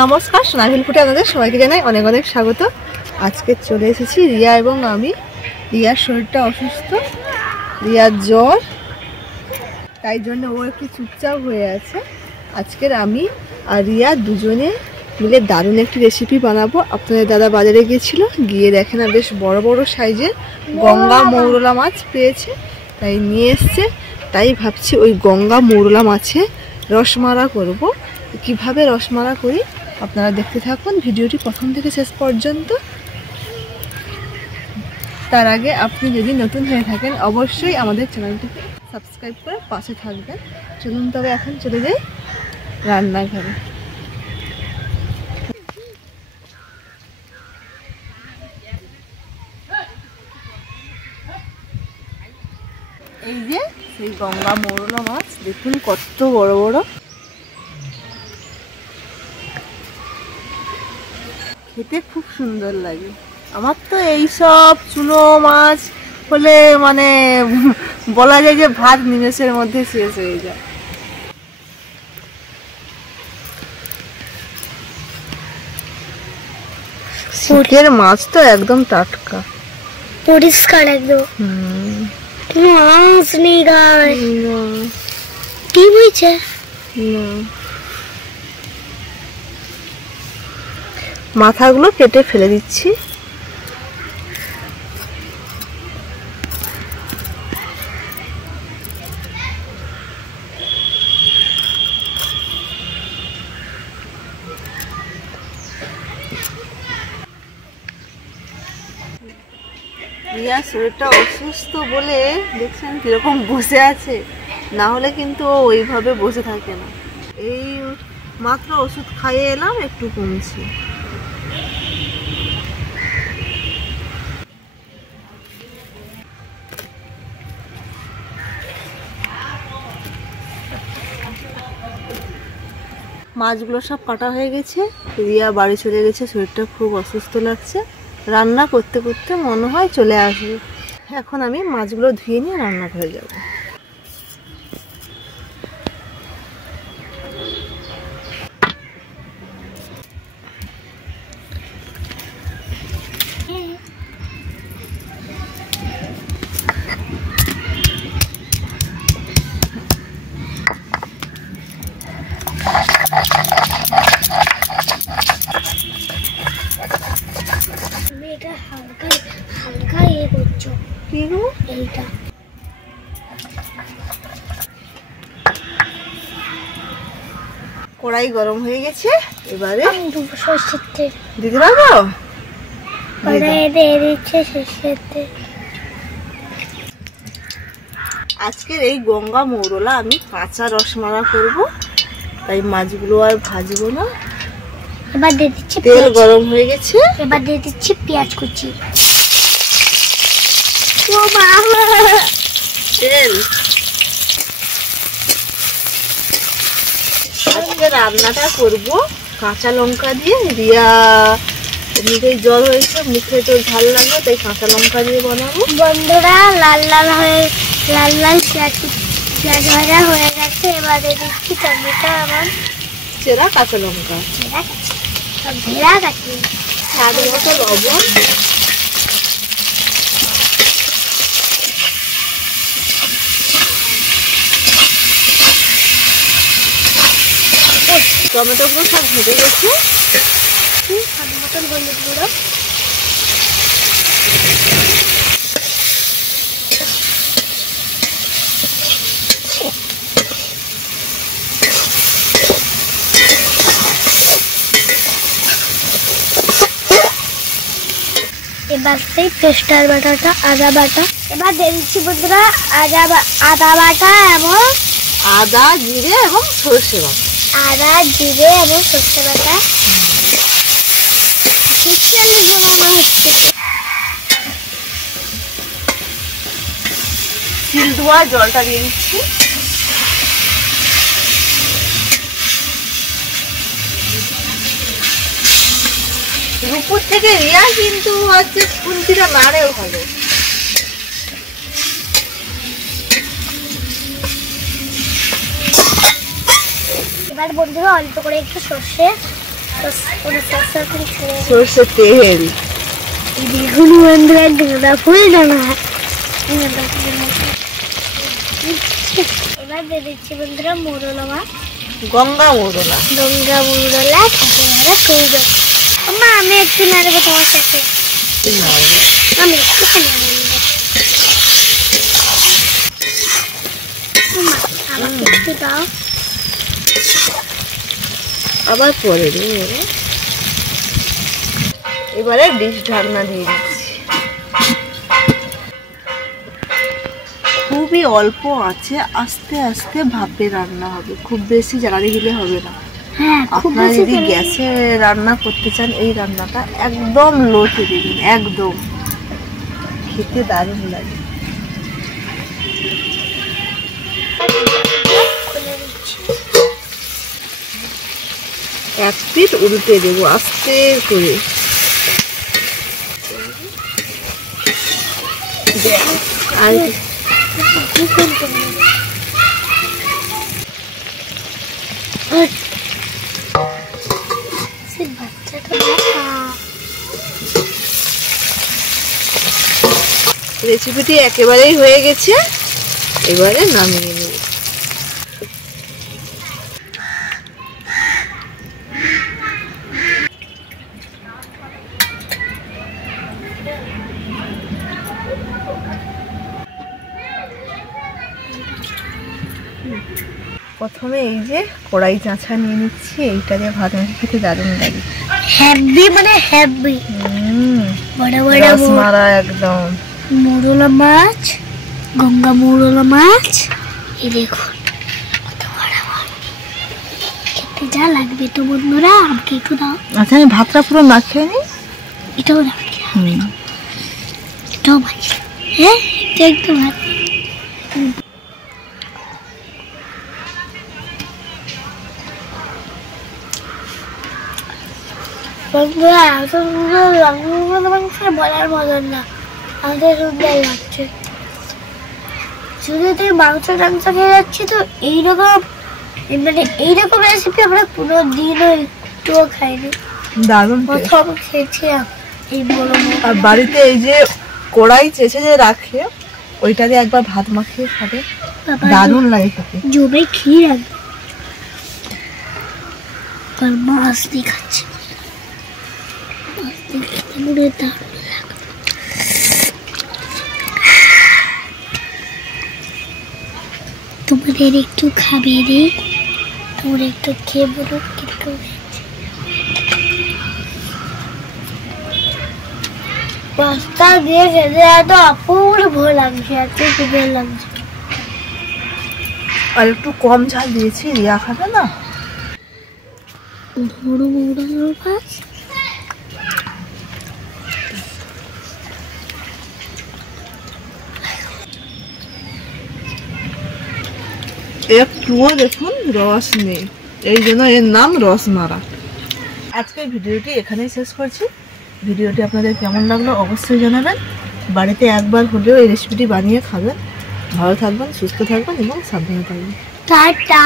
নমস্কার, সোনাঝুল ফুটে আপনাদের সবাইকে জানাই অনেক অনেক স্বাগত। আজকে চলে এসেছি রিয়া এবং আমি। রিয়ার শরীরটা অসুস্থ, রিয়ার জ্বর, তাই জন্য ও একটু চুপচাপ হয়ে আছে। আজকের আমি আর রিয়া দুজনে মিলে দারুণ একটি রেসিপি বানাবো। আপনাদের দাদা বাজারে গিয়েছিল, গিয়ে দেখে না বেশ বড় বড় সাইজের গঙ্গা মৌরলা মাছ পেয়েছে, তাই নিয়ে এসছে। তাই ভাবছি ওই গঙ্গা মৌরলা মাছে রসমালা করব। কিভাবে রসমালা করি আপনারা দেখতে থাকুন ভিডিওটি প্রথম থেকে শেষ পর্যন্ত। তার আগে আপনি যদি নতুন হয়ে থাকেন অবশ্যই আমাদের চ্যানেলটিকে সাবস্ক্রাইব করে পাশে থাকবেন। চলুন তবে এখন চলে যাই রান্নাঘরে। এই যে সেই গঙ্গা মৌরলা মাছ, দেখুন কত বড় বড়। খেতে খুব সুন্দর লাগে। আমার তো এইসব চুনো মাছ হলে মানে বলা যায় যে ভাত নিমেষের মধ্যে শেষ হয়ে যায়। শীতের মাছ তো একদম টাটকা পরিষ্কার একদম। মাছ নেই গায়ে, কি হয়েছে? মাথাগুলো কেটে ফেলে দিচ্ছি। রিয়ার শরীরটা অসুস্থ বলে দেখছেন কিরকম বসে আছে, না হলে কিন্তু ও ওইভাবে বসে থাকে না। এই মাত্র ওষুধ খাইয়ে এলাম, একটু কমছে। মাছগুলো সব কাটা হয়ে গেছে, রিয়া বাড়ি চলে গেছে, শরীরটা খুব অসুস্থ লাগছে। রান্না করতে করতে মনে হয় চলে আসবে। এখন আমি মাছগুলো ধুয়ে নিয়ে রান্নাঘরে যাব। কড়াই গরম হয়ে গেছে, এবারে সরষের তেল দিতে পারবো। আজকের এই গঙ্গা মৌরলা আমি কাঁচা রসমালা করব, তাই মাছগুলো আর ভাজবো না। এবার দিয়ে দিচ্ছি তেল গরম হয়ে গেছে, এবার দিয়ে দিচ্ছি পেঁয়াজ কুচি। তেল আজকে রান্নাটা করব কাঁচা লঙ্কা দিয়ে। রিয়া এমনিতেই জ্বর হয়েছে, মুখে তো ঝাল লাগবে, তাই কাঁচা লঙ্কা দিয়ে বানাবো। বন্ধুরা লাল লাল পেঁয়াজ ভাজা হয়ে গেছে। এবার দিয়ে দিচ্ছি টমেটো এবং চেরা কাঁচা লঙ্কা, ঘেরা কাটি, স্বাদ মতো লবণ, টমেটোগুলো সব ভেজে গেছে। স্বাদ মতন হলুদ গুঁড়ো, এবার সেই পেস্টার বাটাটা, আদা বাটা। এবার দিয়ে দিচ্ছি বন্ধুরা আদা বাটা এবং আদা জিরে এবং সরষে বাটা। আদা জিরে এবং সরষে বাটা মিক্সচারে জমানো হচ্ছে। তিল ধোয়া জলটা দিয়ে দিচ্ছি। উপর থেকে রিয়া কিন্তু হচ্ছে খুন্তিটা নাড়েও ভালো। এবার বন্ধুরা অল্প করে একটু সর্ষের তেল দেখুন বন্ধুরা গাঁদা ফুল ডানা। এবার দিয়ে দিচ্ছি বন্ধুরা মোরলা মাছ, গঙ্গা মোরলা। মা আমি একটু নাড়বো তোমার সাথে, আমি একটু আমাকে একটু দাও। আবার পরে দেবো। এবারে ডিশ ঢাকনা দিয়ে দিচ্ছি। খুবই অল্প আছে, আস্তে আস্তে ভাপে রান্না হবে, খুব বেশি জ্বালানি দিলে হবে না। আপনারা যদি গ্যাসে রান্না করতে চান এই রান্নাটা একদম লোতে দিবেন, একদম খেতে দারুণ লাগে। এক পিঠ উল্টে দেবো আস্তে করে। আর রেসিপিটি একেবারেই হয়ে গেছে, এবারে নামিয়ে নেব। প্রথমে এই যে কড়াই চাঁচা নিয়ে নিচ্ছি, এইটা দিয়ে ভাত মাখা খেতে দারুণ লাগে। হেভি মানে হেভি, বড় বড় রসমারা একদম। মোরলা মাছ, গঙ্গা মোরলা মাছ, এই দেখুন কত বড় বড়, খেতে যা লাগবে। তো বন্ধুরা আমাকে একটু দাও। আচ্ছা আমি ভাতটা পুরো মাখিয়ে নিই। এটাও দাও, এটাও মাখিয়ে। হ্যাঁ এটা একটু ভাত। বলার মতন না, আমাদের সুন্দর লাগছে। শুধু তুই মাংস টাংস খেয়ে যাচ্ছি, তো এইরকম মানে এইরকম রেসিপি আমরা কোনো দিনও একটুও খাইনি, দারুণ প্রথম খেয়েছি এই বড়। আর বাড়িতে এই যে কড়াই চেঁচে যে রাখে, ওইটা দিয়ে একবার ভাত মাখিয়ে খাবে, দারুণ লাগে খেতে। জমে ক্ষীর একদম। আর মাছ দিয়ে খাচ্ছি, তোমাদের একটু খাবে রে, তোমরা একটু খেয়ে বলো কিরকম হয়েছে। পাস্তা দিয়ে খেতে এত অপূর্ব ভালো লাগছে, এত সুন্দর লাগছে। আর একটু কম ঝাল দিয়েছি, রিয়া খাবে না। বড় বড় মাছ, একটুও দেখুন রস নেই, এই জন্য এর নাম রসমারা। আজকের ভিডিওটি এখানেই শেষ করছি। ভিডিওটি আপনাদের কেমন লাগলো অবশ্যই জানাবেন। বাড়িতে একবার হলেও এই রেসিপিটি বানিয়ে খাবেন। ভালো থাকবেন, সুস্থ থাকবেন এবং সাবধানে থাকবেন। টাটা।